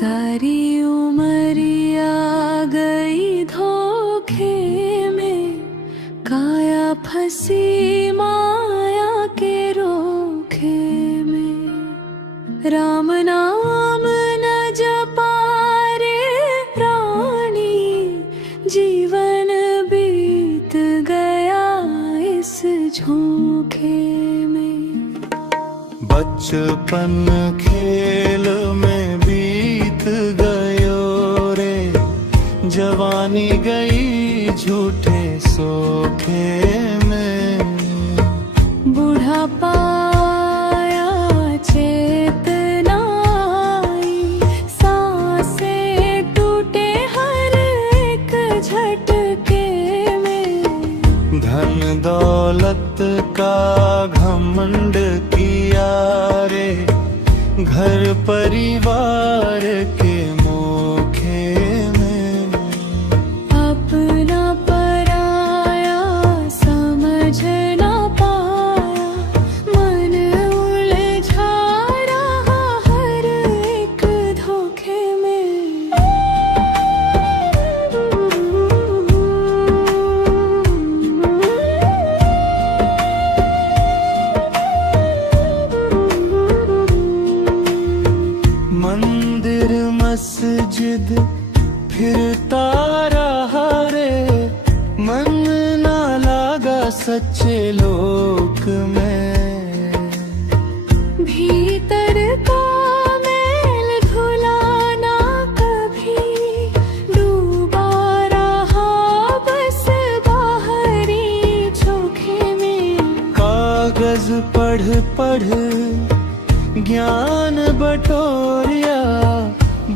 सारी उमरिया गई धोखे में, काया फंसी माया के रोखे में। राम नाम न जपा रे प्राणी, जीवन बीत गया इस झोंके में। बचपन खेल में बीत गयो रे, जवानी गई झूठे सोखे में। बुढ़ापा आया चेतना आई, सांसें टूटे हर एक झटके में। धन दौलत का घमंड किया रे, घर परिवार के मोखे में। अपना पराया समझ ना पाया, मन उलझा रहा हर एक धोखे में। मंदिर मस्जिद फिरता रहा रे, मन ना लागा सच्चे लोक में। भीतर का मैल धुला ना कभी, डूबा रहा बस बाहरी झोंके में। कागज पढ़ पढ़ ज्ञान बटोरिया,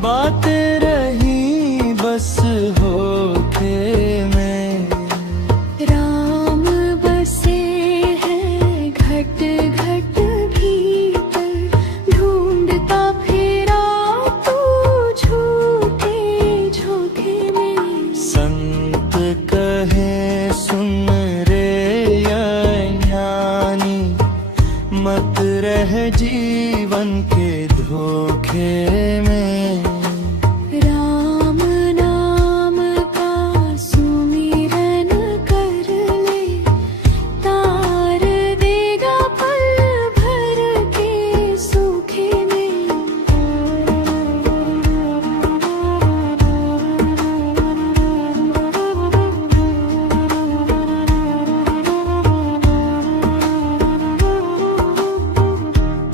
बातें रही बस होके में। राम बसे हैं घट घट भीतर, ढूंढता फिरा तू झूठे झोंके में। संत कहे सुन रे ज्ञानी, मत रह जीवन के धोखे में। राम नाम का सुमिरन कर ले, तार देगा पल भर के सूखे में।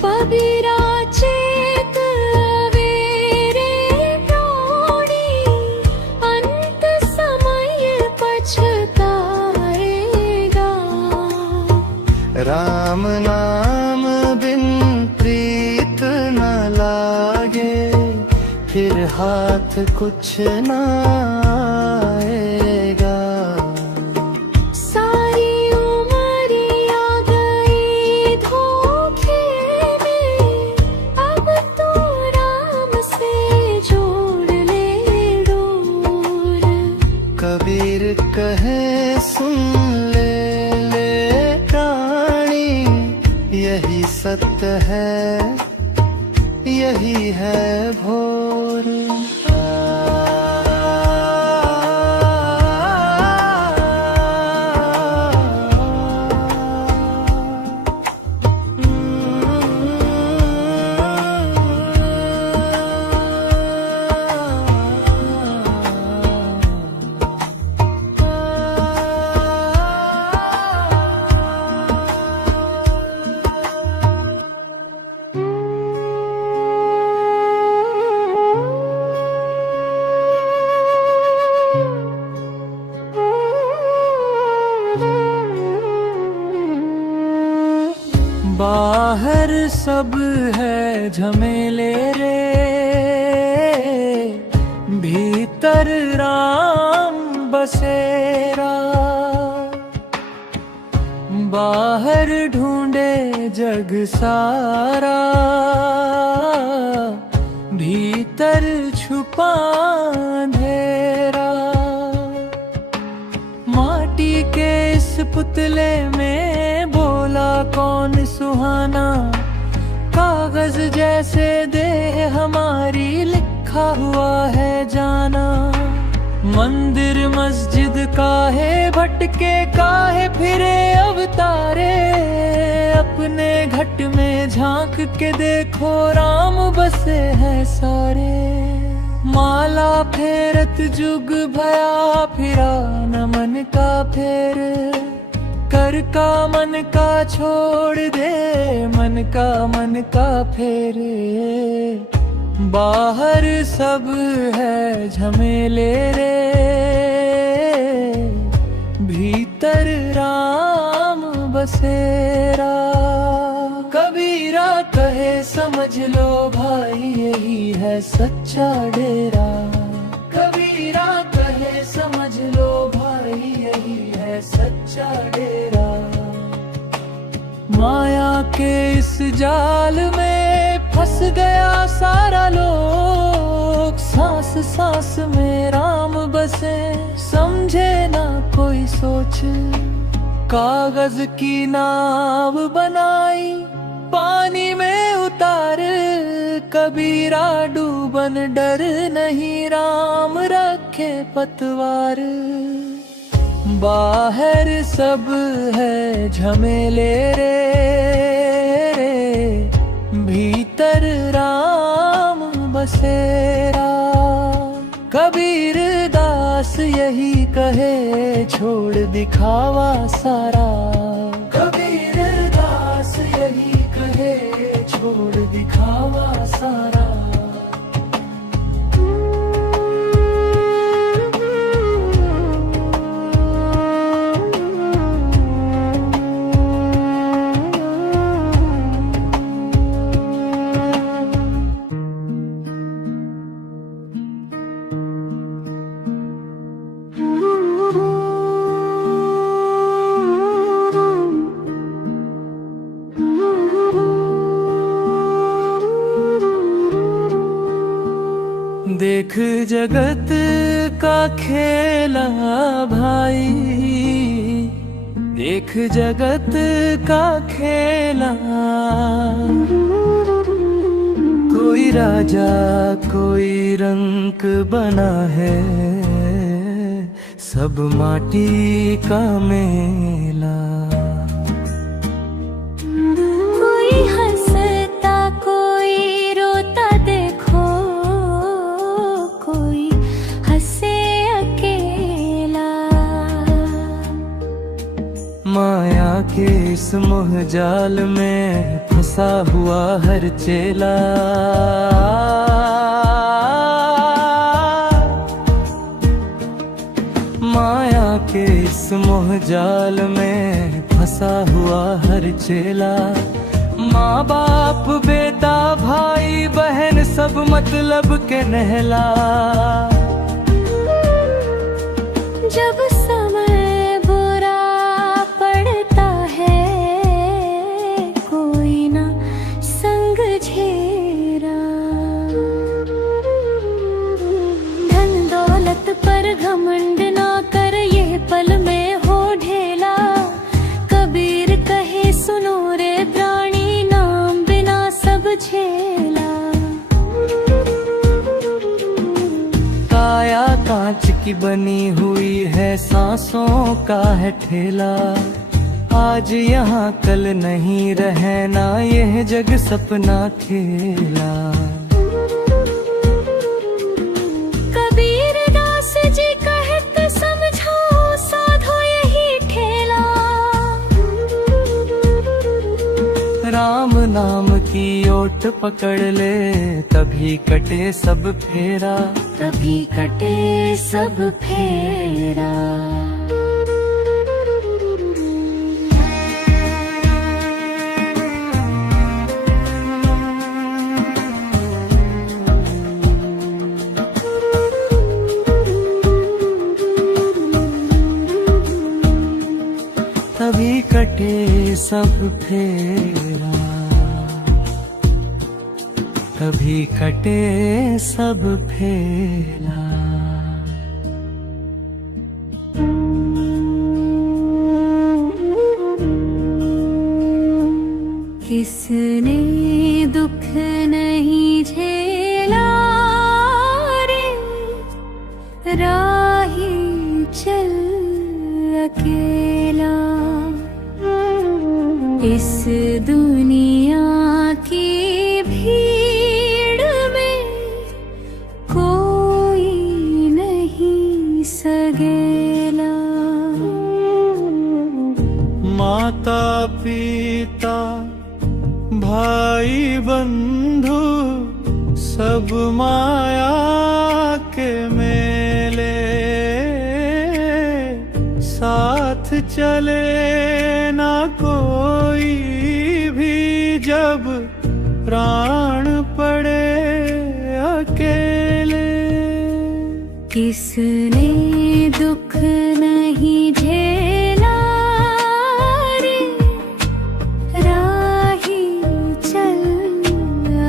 पबीरा चेत अवेरे प्राणी, अंत समय पछताएगा। राम नाम बिन प्रीत न लागे, फिर हाथ कुछ न आएगा। सारी उमरिया गई धोखे में, अब तो राम से जोड़ ले डोर। कबीर कहे सुन ले प्राणी, यही सत्य है यही है भोर। बाहर सब है झमेले रे, भीतर राम बसेरा। बाहर ढूंढे जग सारा, भीतर छुपा अंधेरा। माटी के इस पुतले में बोला कौन सुहाना, कागज जैसे दे हमारी लिखा लिखा हुआ है जाना। मंदिर मस्जिद काहे भटके, काहे फिरे अवतारे। अपने घट में झांक के देखो, राम बसे हैं सारे। माला फेरत जुग भया फिरा, न मन का फेर। कर का मन का छोड़ दे, मन का फेरे। बाहर सब है झमेले रे, भीतर राम बसेरा। कबीरा कहे समझ लो भाई, यही है सच्चा डेरा। कबीरा कहे समझ लो भाई, यही है सच्चा डेरा। माया के इस जाल में फंस गया सारा लोग। सांस सांस में राम बसे, समझे ना कोई सोच। कागज की नाव बनाई, पानी में उतार। कबीरा डूबन डर नहीं, राम रखे पतवार। बाहर सब है झमेले रे, भीतर राम बसेरा। कबीर दास यही कहे, छोड़ दिखावा सारा। कबीर दास यही कहे, छोड़ दिखावा सारा। देख जगत का खेला भाई, देख जगत का खेला। कोई राजा कोई रंक बना है, सब माटी का मेला। कोई हंसता कोई रोता देखो, कोई हंसे अकेला। माया के इस मोह जाल में फंसा हुआ हर चेला। माया के इस मोह जाल में फंसा हुआ हर चेला। माँ बाप बेटा भाई बहन सब मतलब के नहला। जब समय बुरा पड़ता है, कोई ना संग झेरा। धन दौलत पर घमंड ना कर, ये पल में हो ढेला। कबीर कहे सुनो रे प्राणी, नाम बिना सब झेला। काया कांच की बनी हुई है, सांसों का है ठेला। आज यहाँ कल नहीं रहना, यह जग सपना खेला। कबीर दास जी कहत समझो, साधो यही ठेला। राम नाम की ओट पकड़ ले, तभी कटे सब फेरा। तभी कटे सब फेरा। तभी कटे सब फेरा। तभी कटे सब फेरा। किसने दुख नहीं झेला, अकेला। इस दुनिया की भीड़ में कोई नहीं सगेला। माता पिता भाई बंधु सब माया के मेले, साथ चले ना कोई भी जब प्राण पड़े अकेले। किसने दुख नहीं झेला रे, राही चल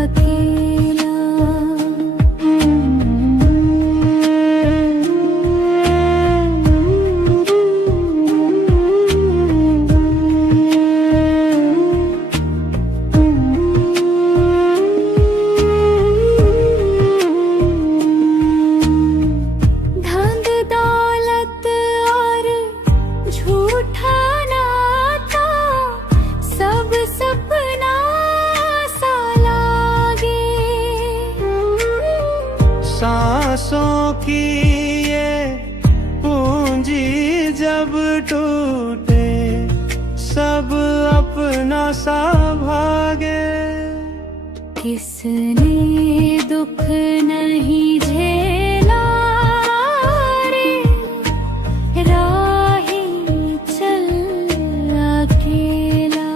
अकेला। धन दौलत और झूठा नाता सब सपना सा लागे। सांसों की ये पूंजी जब टूटे सब अपना सा भागे। किसने दुख नहीं झेला रे, राही चल अकेला।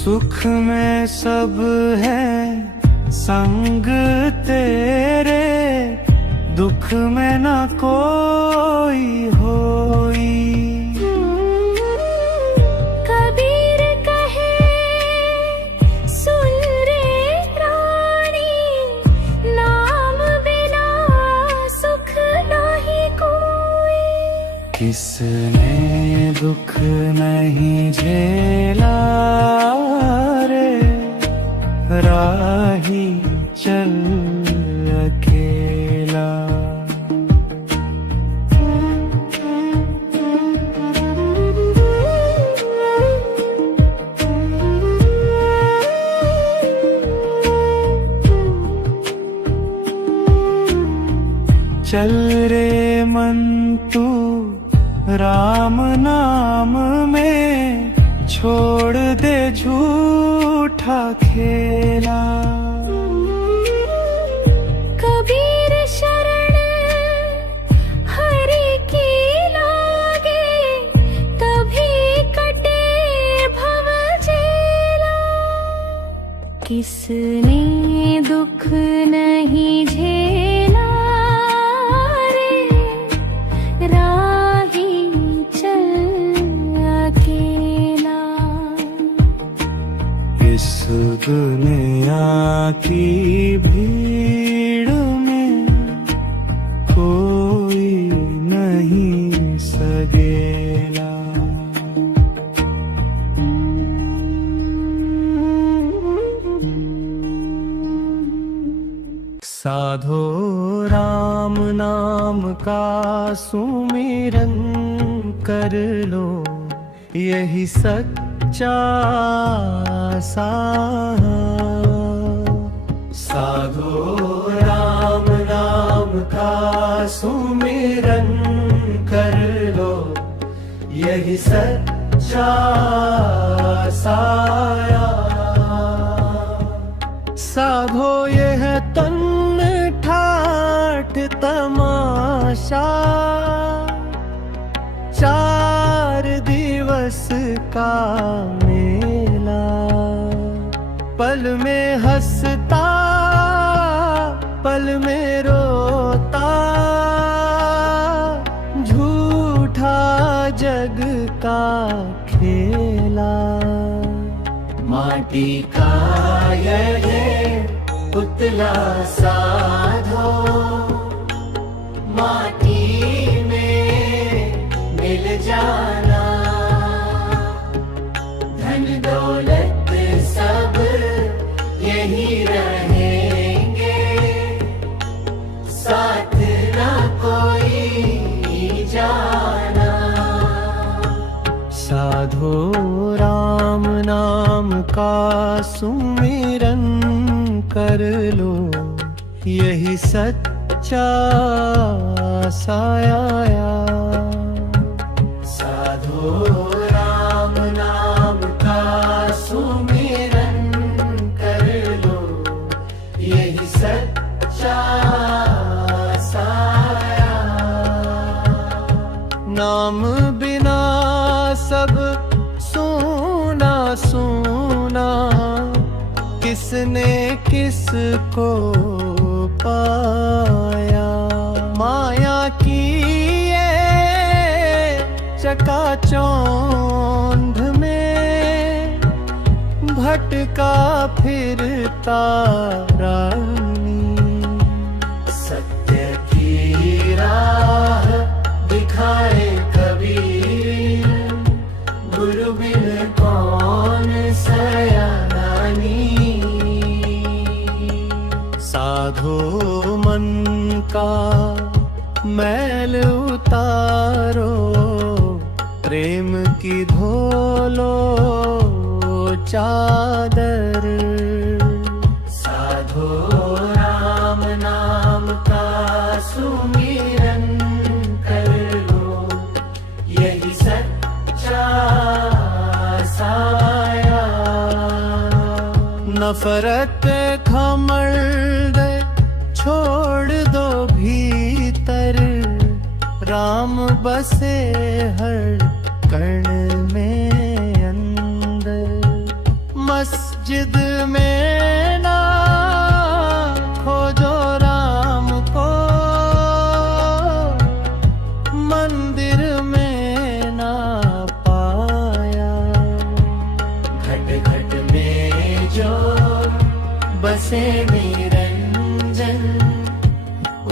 सुख में सब है संग तेरे, दुख में न कोई होई। कबीर कहे सुन रे प्राणी, नाम बिना सुख नहीं कोई। किसने दुख नहीं झेला रे, राही चल अकेला। चल रे मन तू राम नाम में, छोड़ दे झूठा खेला। कबीर शरण हरि की लागे, कभी कटे भव झेला। किसने दुख नहीं झेला रे, राही चल अकेला। इस दुनिया की भीड़ में कोई नहीं सगेला। साधो राम नाम का सुमिरन कर लो, यही सच्चा साधो राम नाम का सुमिरन कर लो, यही सच्चा साया। साधो यह तन ठाठ तमाशा, 4 दिवस का मेला। पल में हंसता पल में रोता, झूठा जग का खेला। माटी का यह पुतला साधो माटी में मिल जाना, धन दौलत सब यही रहेंगे, साथ न कोई जाना। साधो राम नाम का सुमिरन कर लो, यही सच्चा साया। साधो राम नाम का सुमिरन कर लो, यही सच्चा साया। नाम बिना सब सोना सोना, किसने किसको पाया। माया की ये चकाचौंध में भटका फिरता रानी, सत्य की राह दिखाए कबीर, गुरु बिन कौन सयानी। साधो मन का मैल उतारो, प्रेम की धोलो चादर। साधो राम नाम का सुमिरन कर लो, यही सच्चा साया। नफरत घमंड छोड़ दो भीतर, राम बसे हर कण में अंदर। मस्जिद में ना खोजो राम को, मंदिर में ना पाया। घट घट में जो बसे निरंजन,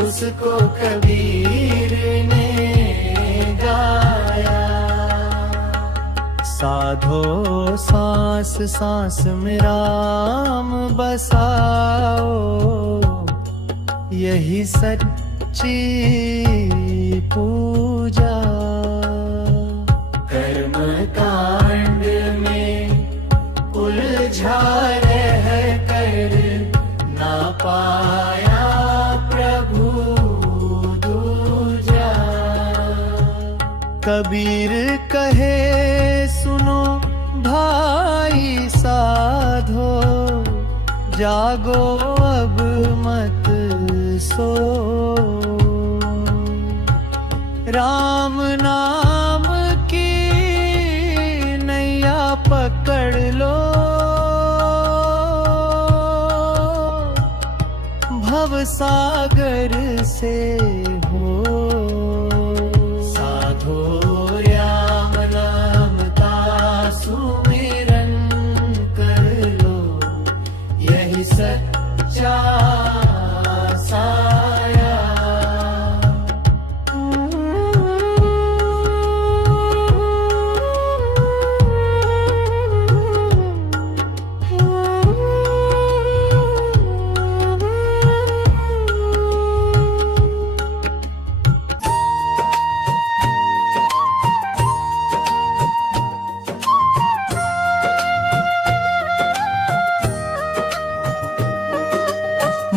उसको कबीर ने गाया। साधो सांस सांस में राम बसाओ, यही सच्ची पूजा। कर्म कांड में उलझा रह कर ना पाया प्रभु दूजा। कबीर कहे सुनो भाई साधो, जागो अब मत सो। राम नाम की नैया पकड़ लो, भव सागर से हो। साधो राम नाम का सुमिरन कर लो, यही सच्चा साया।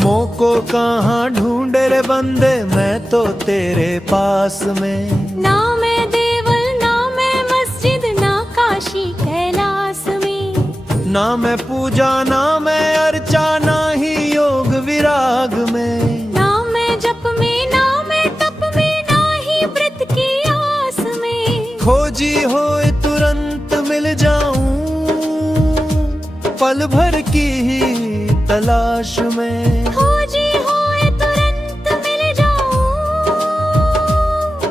मोको कहाँ ढूंढे रे बंदे, मैं तो तेरे पास में। ना मैं देवल ना मैं मस्जिद, ना काशी कैलाश में। ना मैं पूजा ना मैं अर्चा, ना ही योग विराग में। ना मैं जप में ना मैं तप में, ना ही व्रत की आस में। खोजी होए तुरंत मिल जाऊं, पल भर की ही तलाश में। खोजी होए तुरंत मिल जाऊं,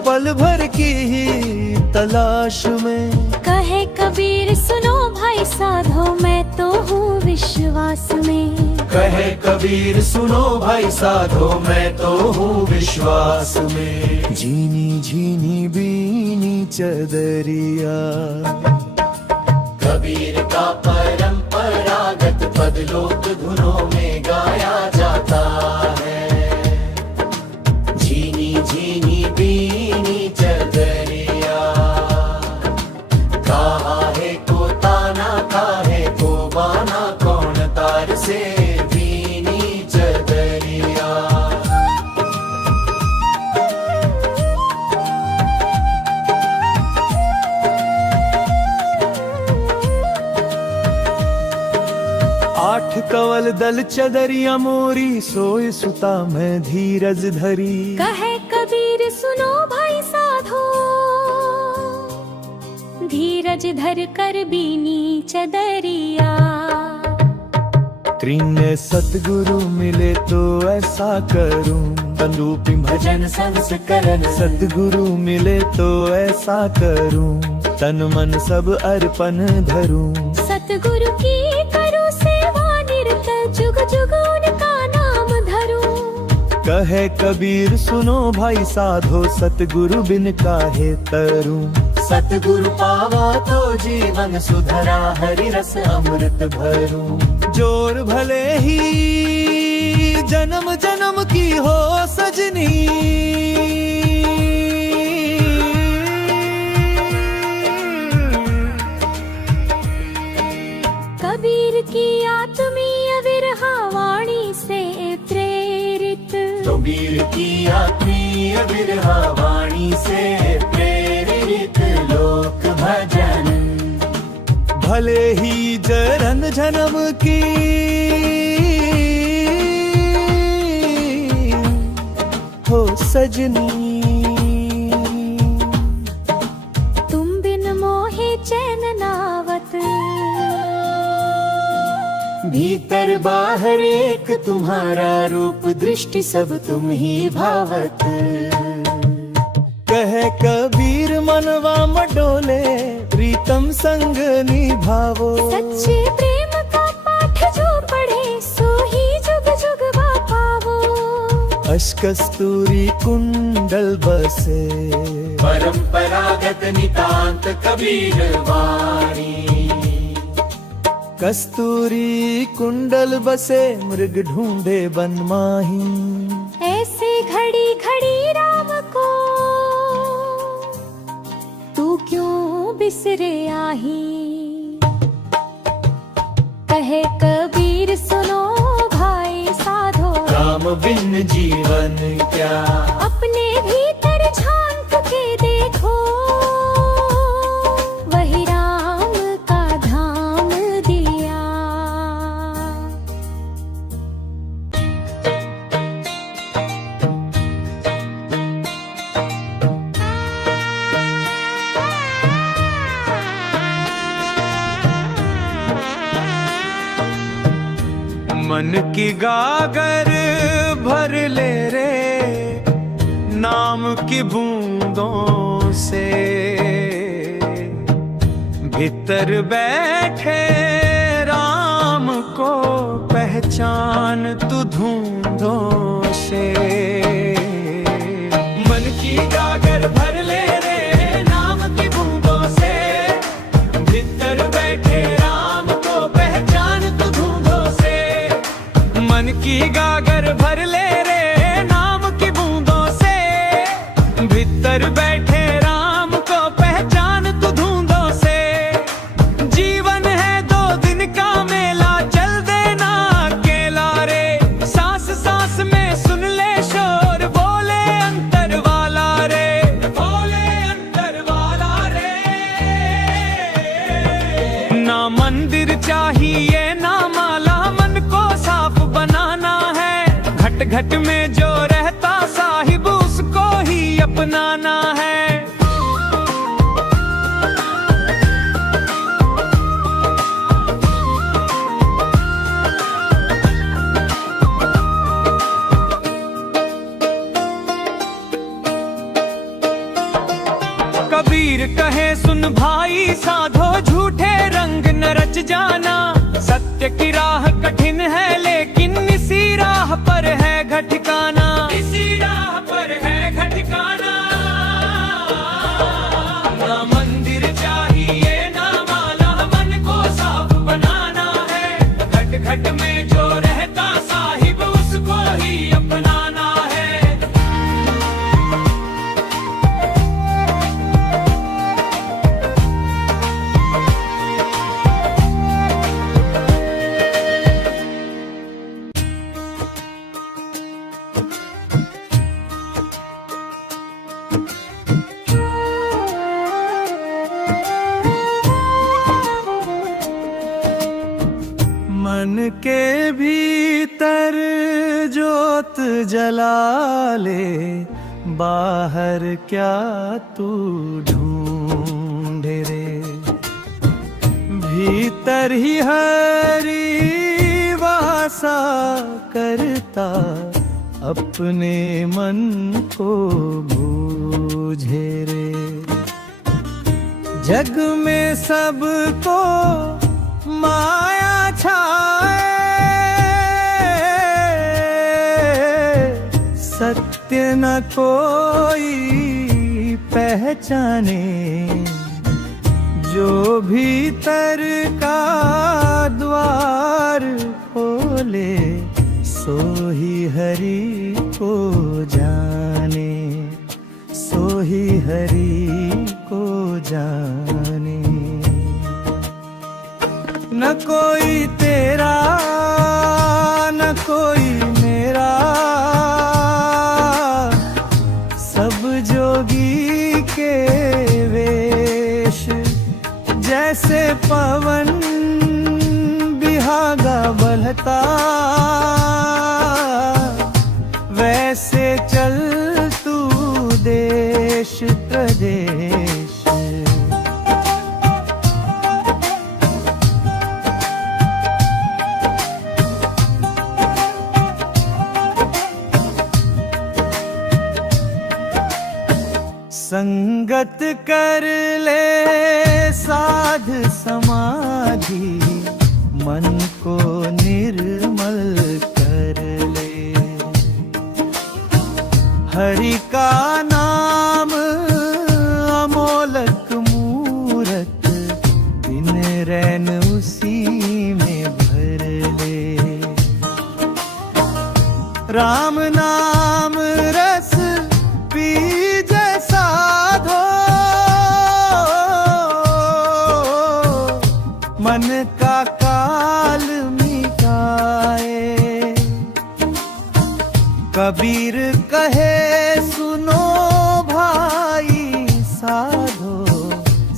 पल भर की ही तलाश में। कहे कबीर सुनो भाई साधो, मैं तो हूँ विश्वास में। कहे कबीर सुनो भाई साधो मैं तो हूँ विश्वास में। झीनी झीनी बीनी चदरिया, कबीर का परंपरागत पद लोक धुनों में गाया जाता है। झीनी झीनी बीनी चदरिया, कहा है को ताना काहे को बाना, कौन तार से बीनी चदरिया। आठ कवल दल चदरिया मोरी, सोए सुता मैं धीरज धरी। कहे कबीर सुनो भाई साधो, धीरज धर कर बीनी चदरिया। त्रिने सतगुरु मिले तो ऐसा करूं, तनरूपी भजन संस्करण। सतगुरु मिले तो ऐसा करूं, तन मन सब अर्पण धरूं। सतगुरु की करूं सेवा निरत, जुग जुग उनका नाम धरूं। कहे कबीर सुनो भाई साधो, सतगुरु बिन काहे तरूं। सतगुरु पावा तो जीवन सुधरा, हरि रस अमृत भरूं। जोर भले ही जन्म जन्म की हो सजनी, कबीर की आत्मीय विरहा वाणी से प्रेरित। कबीर की आत्मीय विरहा वाणी से प्रेरित लोक भजन। भले ही जन्म जन्म की हो सजनी, तुम बिन मोहे चैन नावत। भीतर बाहर एक तुम्हारा रूप, दृष्टि सब तुम ही भावत। कहे कबीर मनवा मडोले, प्रीतम संग निभावो। सच्चे प्रेम का पाठ जो पढ़े, सो ही जुग जुग पावो। अशकस्तूरी कुंडल बसे, परंपरागत नितांत कबीर वाणी। कस्तूरी कुंडल बसे, मृग ढूंढे बनमाही। ऐसे घड़ी घड़ी राम को तू क्यों बिसरे आही। कहे कबीर सुनो भाई साधो, राम बिन जीवन क्या। अपने भीतर झांक के देखो, वही राम का धाम दिया। मन की गागर भर ले रे, नाम की बूंदों से। भीतर बैठे राम को पहचान तू धूंधों से। मन की गागर भर ले रे, नाम की बूंदों से। भीतर बैठे राम को पहचान तू धूंधों से। मन की गागर भर ले रे, नाम की बूंदों से। भीतर बैठे राम को पहचान तू धूंधों से। जीवन है दो दिन का मेला, चल देना अकेला रे। सांस सांस में सुन ले शोर, बोले अंतर वाला रे, बोले अंतर वाला रे। ना मंदिर चाहिए ना माला, मन को साफ बनाना है। घट घट में जो रहता साहिब, उसको ही अपनाना है। कबीर कहे सुन भाई साधो, झूठे रंग न रच जाना। सत्य की राह कठिन है लेकिन मन के भीतर जोत जला ले, बाहर क्या तू ढूंढे रे। भीतर ही हरी वासा करता, अपने मन को बूझे रे। जग में सबको माया छाए, सत्य न कोई पहचाने। जो भीतर का द्वार खोले, सो ही हरि को जाने, सो ही हरि को जाने। न कोई तेरा न कोई मेरा, सब जोगी के वेश। जैसे पवन बिहागा बहता, वैसे चल तू देश प्रदेश। संगत कर ले साध समाधि, मन को निर्मल कर ले। हरि का नाम अमोलक मूरत, दिन रैन उसी में भर ले। राम नाम रस पी साधो, मन का काल मिटाए। कबीर कहे सुनो भाई साधो,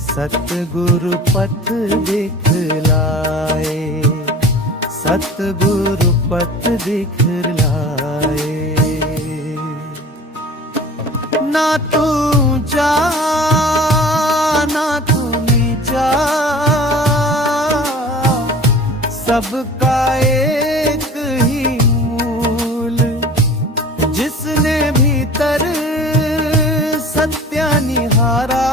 सतगुरु पथ दिखलाए, सतगुरु पथ दिखलाए। ना तू ऊंचा ना तू नीचा, सबका एक ही मूल। जिसने भीतर सत्य निहारा,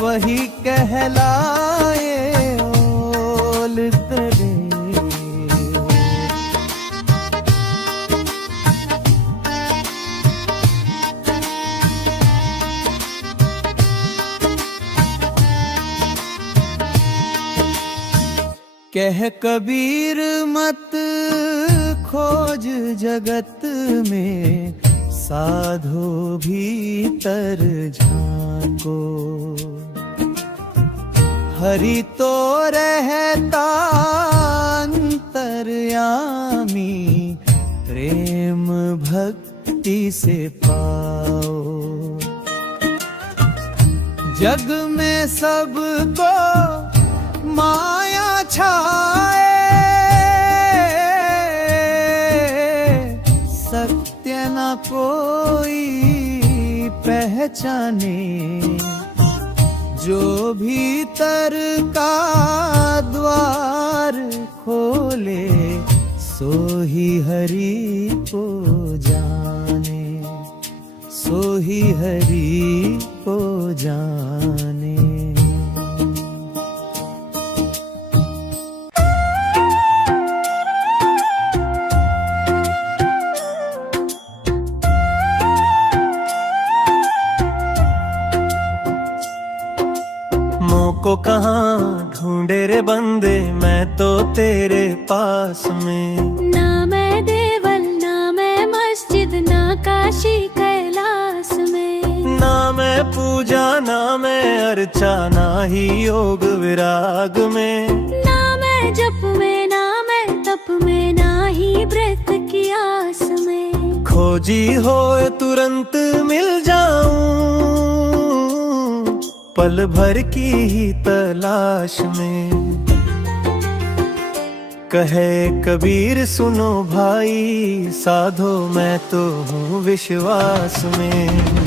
वही कहलाए ओल तेरे। कह कबीर मत खोज जगत में, साधो भीतर झांको। हरि तो रहता अंतर्यामी, प्रेम भक्ति से पाओ। जग में सबको माया छाए, सत्य न कोई पहचाने। जो भीतर का द्वार खोले, सो ही हरि को जाने, सो ही हरि को जाने। को कहाँ ढूंढे रे बंदे, मैं तो तेरे पास में। ना मैं देवल ना मैं मस्जिद, ना काशी कैलाश में। ना मैं पूजा ना मैं अर्चा, ना ही योग विराग में। ना मैं जप में ना मैं तप में, ना ही व्रत की आस में। खोजी हो तुरंत मिल जाऊं, पल भर की ही तलाश में। कहे कबीर सुनो भाई साधो मैं तो हूँ विश्वास में।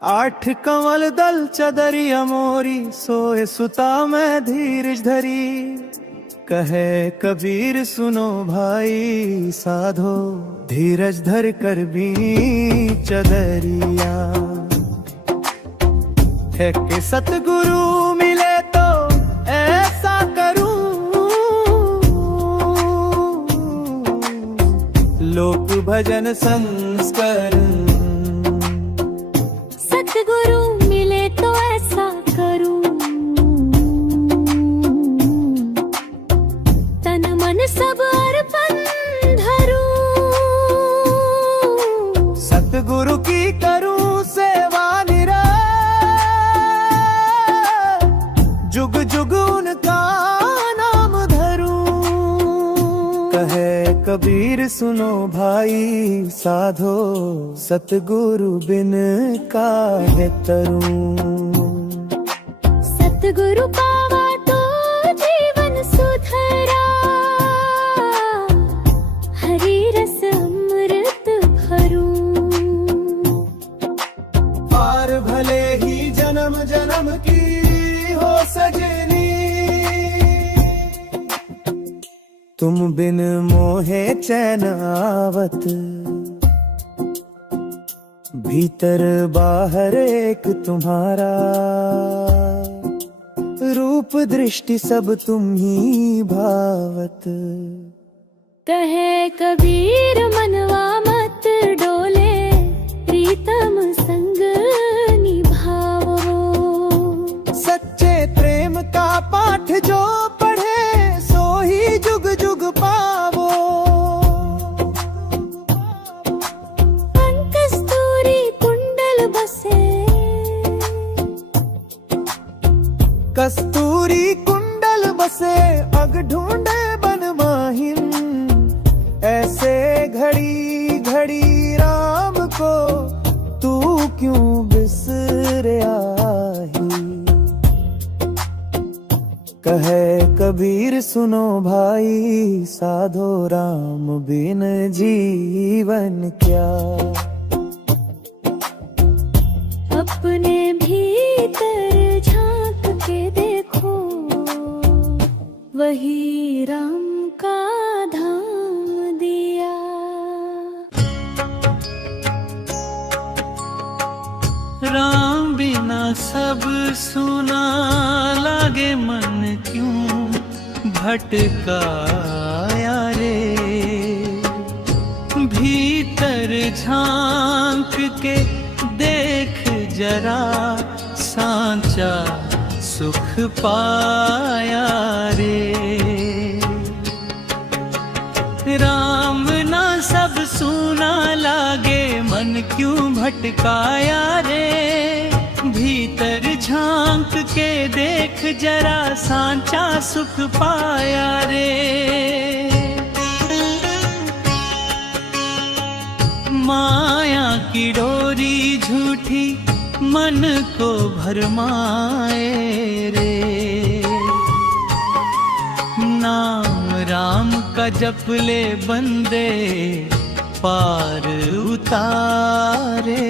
आठ कंवल दल चदरिया मोरी सोए सुता मैं धीरज धरी। कहे कबीर सुनो भाई साधो धीरज धर कर भी चदरिया। है कि सतगुरु मिले तो ऐसा करूं, लोक भजन संस्करण। सतगुरु मिले तो ऐसा करूं, तन मन सब अर्पण धरूं। सतगुरु की करूं सेवा निरत, जुग जुग उनका नाम धरूं। कहे कबीर सुनो भाई साधो सतगुरु बिन काहे तरूं। सतगुरु पावा तो जीवन सुधरा, हरि रस अमृत भरूं। पार भले ही जन्म जन्म की हो सजनी, तुम बिन मोहे चैन आवत। भीतर बाहर एक तुम्हारा, रूप दृष्टि सब तुम ही भावत। कहे कबीर मनवा मत डोले, प्रीतम संग निभाओ। सच्चे प्रेम का पाठ जो पढ़े सो ही जुग जुग पावो। कस्तूरी कुंडल बसे, कस्तूरी कुंडल बसे अग ढूंढे बन माहिम। ऐसे घड़ी घड़ी राम को तू क्यों बिसरा ही। कहे कबीर सुनो भाई साधो राम बिन जीवन क्या। अपने भीतर झांक के देखो, वही राम का धाम दिया। राम बिना सब सुना लागे मन क्यों भटकाया रे। भीतर झांक के देख जरा सांचा सुख पाया रे। राम ना सब सुना लागे मन क्यों भटकाया रे। भीतर झांक के देख जरा सांचा सुख पाया रे। माया की डोरी झूठी मन को भरमाए रे। नाम राम का जप ले बंदे पार उतारे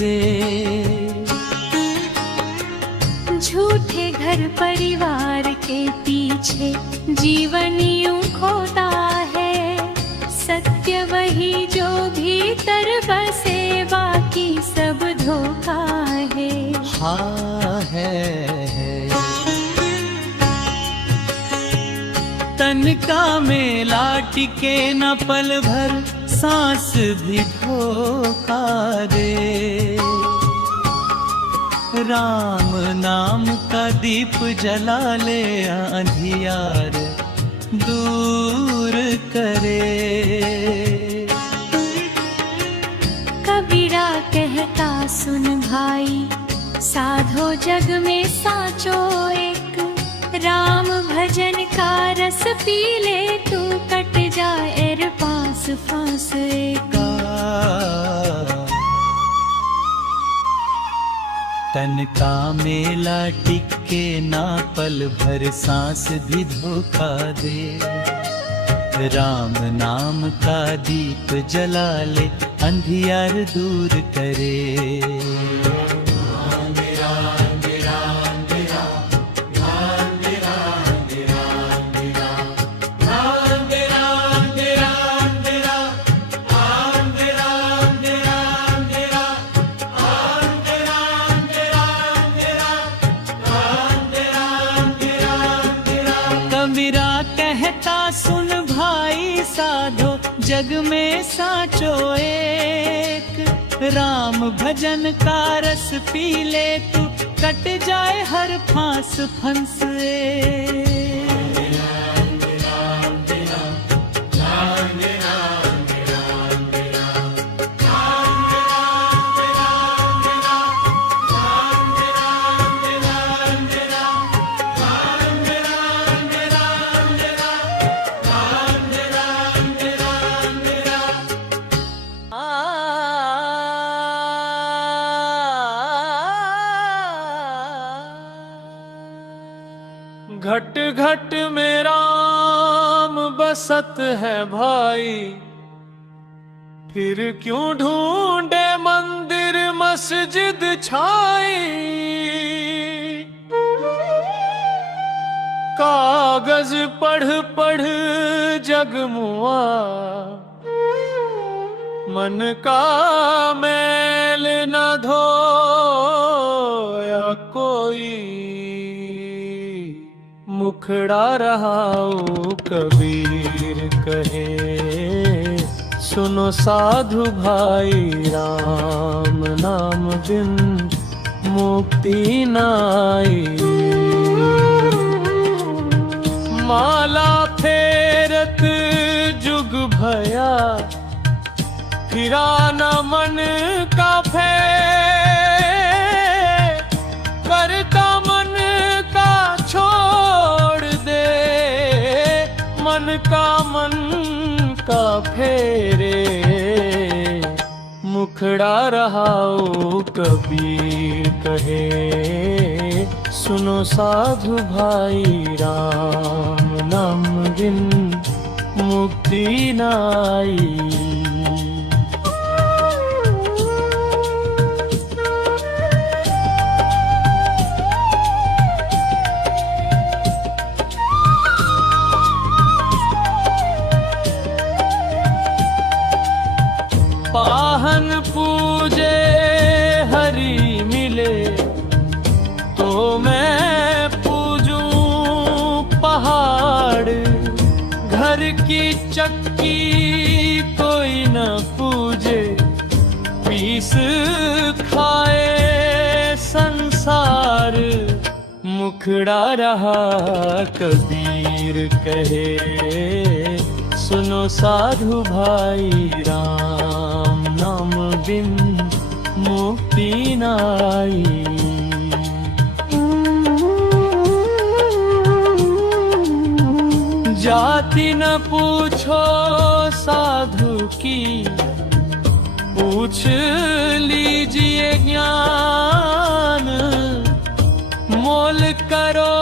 रे। झूठे घर परिवार के पीछे जीवन यूं खोता है। सत्य वही जो भीतर बसे, बाकी सब धोखा है। हाँ है। तन का मेला टिके न पल भर, सांस भी धोखा दे। राम नाम का दीप जला ले, अंधियार दूर करे। कबीरा कहता सुन भाई, साधो जग में साचो एक। राम भजन का रस पी ले तू, कट जाए रे पास फांस एक। तन का मेला टिके ना, पल भर सांस भी धोखा दे। राम नाम का दीप जला ले, अंधियार दूर करे। कबीरा कहता सुन भाई, साधो जग में साचो एक। राम भजन का रस पी ले तू, कट जाए हर फांस फंस एक। घट घट में राम बसत है भाई, फिर क्यों ढूंढे मंदिर मस्जिद छाई। कागज पढ़ पढ़ जगमुआ, मन का मैल न धोया कोई। मुखड़ा रहाओ कबीर कहे, सुनो साधु भाई, राम नाम बिन मुक्ति नाई। माला फेरत जुग भया, फिरा न मन का फेर। करता मन का छोड़ दे, मन का फेरे। मुखड़ा रहाओ कबीर कहे, सुनो साधु भाई, राम नाम बिन मुक्ति नाई। पाहन पूजे हरि मिले, तो मैं पूजूं पहाड़। घर की चक्की कोई न पूजे, पीस खाए संसार। मुखड़ा रहा कबीर कहे, सुनो साधु भाई, राम नाम बिन मुक्ति नाई। जाति न पूछो साधु की, पूछ लीजिए ज्ञान। मोल करो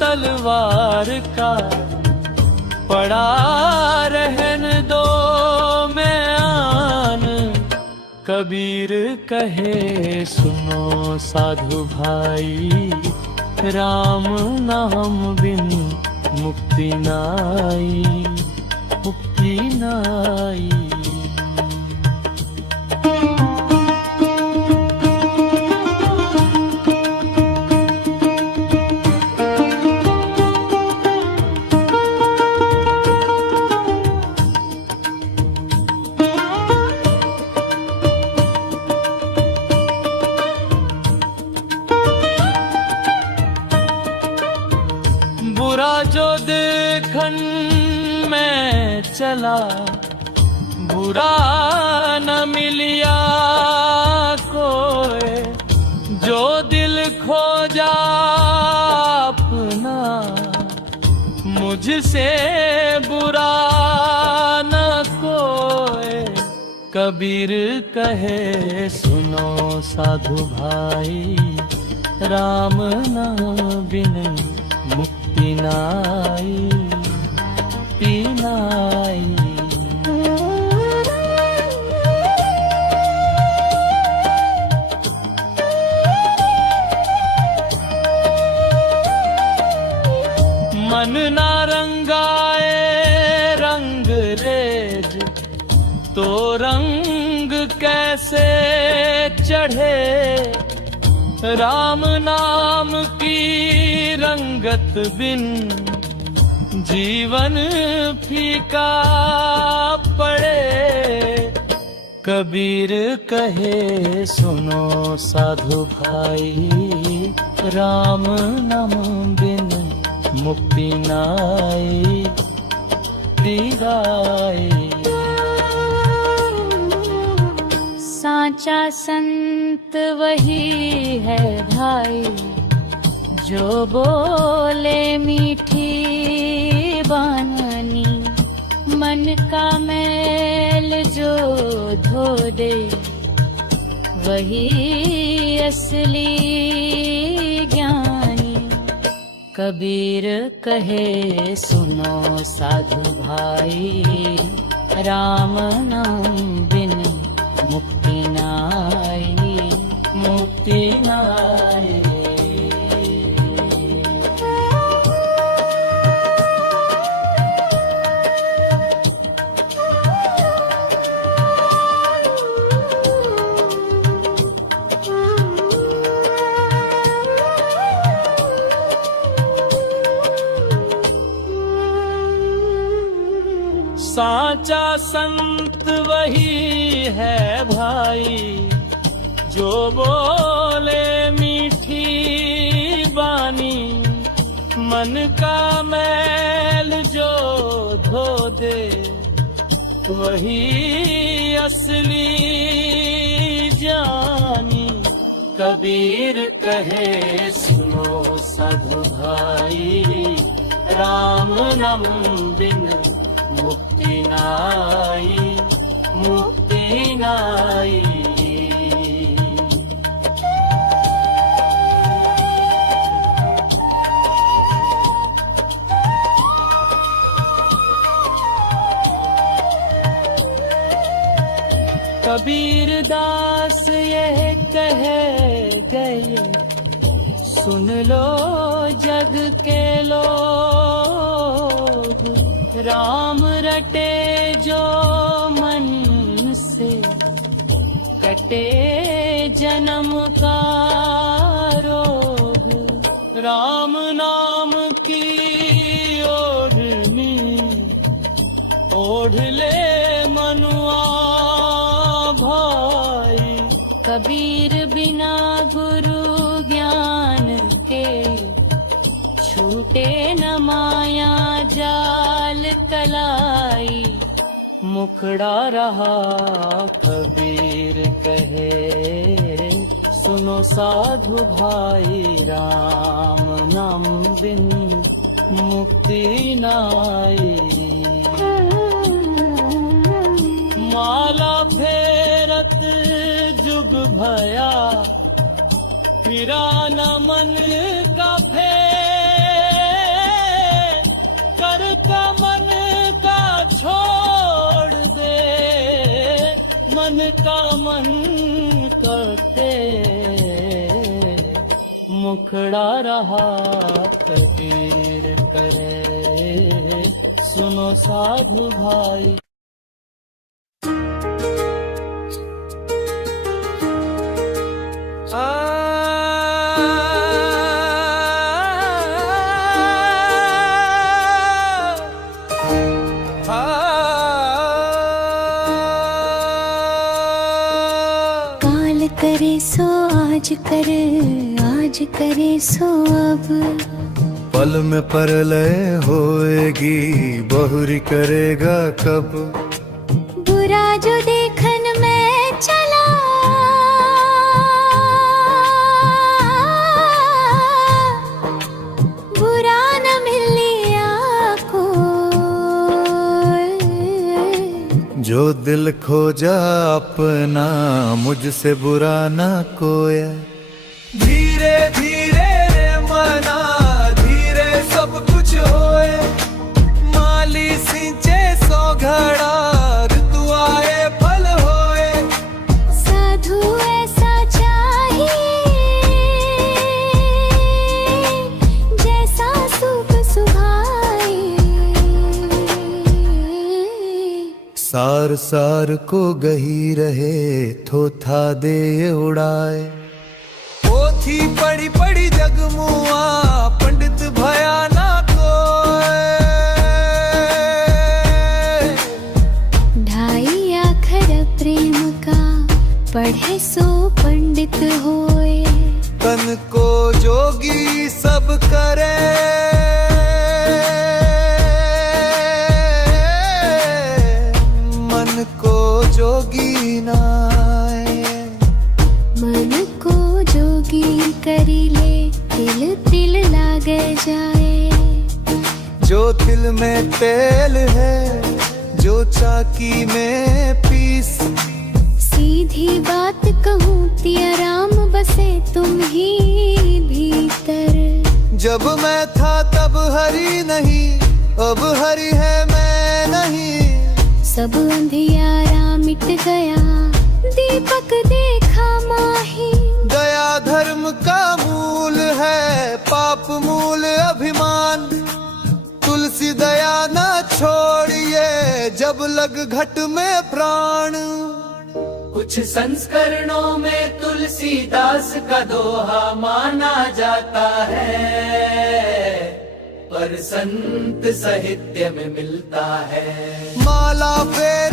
तलवार का, पड़ा रहन दो मैं आन। कबीर कहे सुनो साधु भाई, राम नाम बिन मुक्ति नाई, मुक्ति नाई। चला, बुरा न मिलिया कोई, जो दिल खोजा अपना, मुझसे बुरा न कोई। कबीर कहे सुनो साधु भाई, राम नाम बिन मुक्ति नाई, नाई। मन ना रंगाए रंग रेज, तो रंग कैसे चढ़े। राम नाम की रंगत बिन, जीवन फीका पड़े। कबीर कहे सुनो साधु भाई, राम नाम बिन मुक्ति नाई, तीराई। साचा संत वही है भाई, जो बोले मीठी बानी, मन का मैल जो धो दे, वही असली ज्ञानी। कबीर कहे सुनो साधु भाई, राम नाम बिन मुक्ति नाई, मुक्ति नाई। साचा संत वही है भाई, जो बोले मीठी बानी, मन का मैल जो धो दे, वही असली जानी। कबीर कहे सुनो साधु भाई, राम नाम बिन मुक्ति नाई, मुक्ति नाई। कबीर दास यह कह गए, सुन लो जग के लोग, राम रटे जो मन से, कटे जन्म का रोग। राम नाम की ओढ़नी ओढ़ ले मनुआ भाई। कबीर बिना गुरु ज्ञान के, छूटे न माया जाल कलाई। मुखड़ा रहा कबीर कहे, सुनो साधु भाई, राम नाम बिन मुक्ति नाई। माला फेरत जुग भया, फिरा न मन का फेर, कर का मन का छोड़ दे, मन का मन करते। मुखड़ा रहा कबीर करे, सुनो साधु भाई। काल करे सो आज कर, आज करे सो अब, पल में परलय होएगी, बहुरी करेगा कब। बुरा जो देखन में चला, बुरा न मिलिया को। जो दिल खोजा अपना, मुझसे बुरा ना कोया। धीरे धीरे रे मना, धीरे सब कुछ होए। माली सिंचे सो घड़ा, ऋतु आए फल होए। साधु ऐसा चाहिए, जैसा सुख सुहाए। सार सार को गही रहे, थोथा दे उड़ाए। पोथी पढ़ी पढ़ी जगमुआ, पंडित भया ना कोय। ढाई आखर प्रेम का, पढ़े सो पंडित होए। तन को जोगी सब करे, मन को जोगी नाए। मन को जोगी करी ले, तिल तिल लागे जाए। जो तिल में तेल है, जो चाकी में पीस। सीधी बात कहूँ तिया राम, बसे तुम ही भीतर। जब मैं था तब हरि नहीं, अब हरि है मैं नहीं। सब अंधियारा मिट गया, दीपक देखा माही। दया धर्म का मूल है, पाप मूल अभिमान। तुलसी दया न छोड़िए, जब लग घट में प्राण। कुछ संस्करणों में तुलसीदास का दोहा माना जाता है, पर संत साहित्य में मिलता है। माला फेर